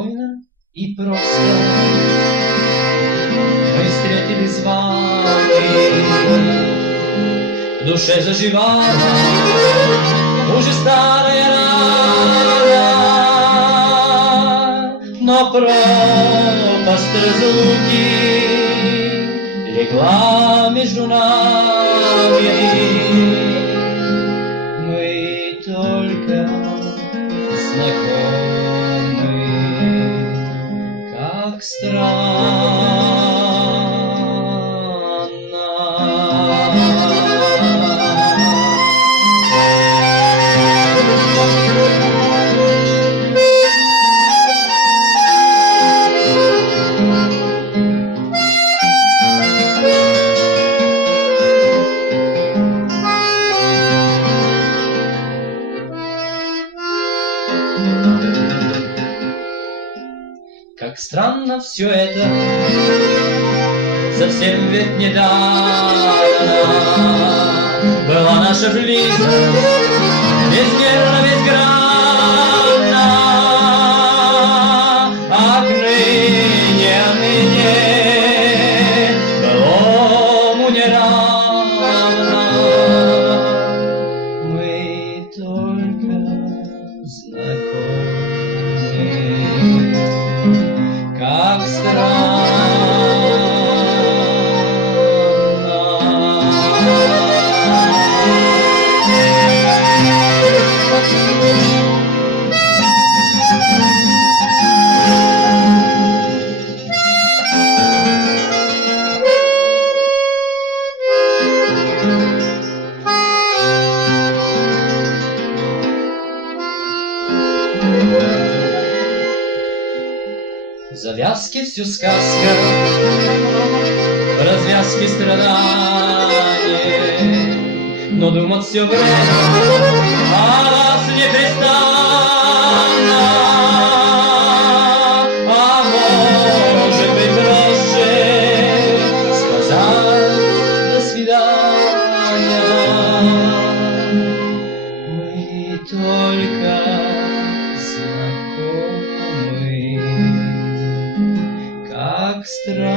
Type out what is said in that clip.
Спокойно и просто мы встретились с вами. В душе заживала уже старая рана, но пропасть разлуки легла между нами. Мы только знакомы, как странно. Как странно все это, совсем ведь недавно была наша близость, безмерно, безгранна, а ныне былому не равна. Мы только знакомы, как странно. В завязке всё сказка, в развязке страдания, но думать все время о вас непрестанно. А может быть проще сказать до свидания. Мы только знакомы, как странно.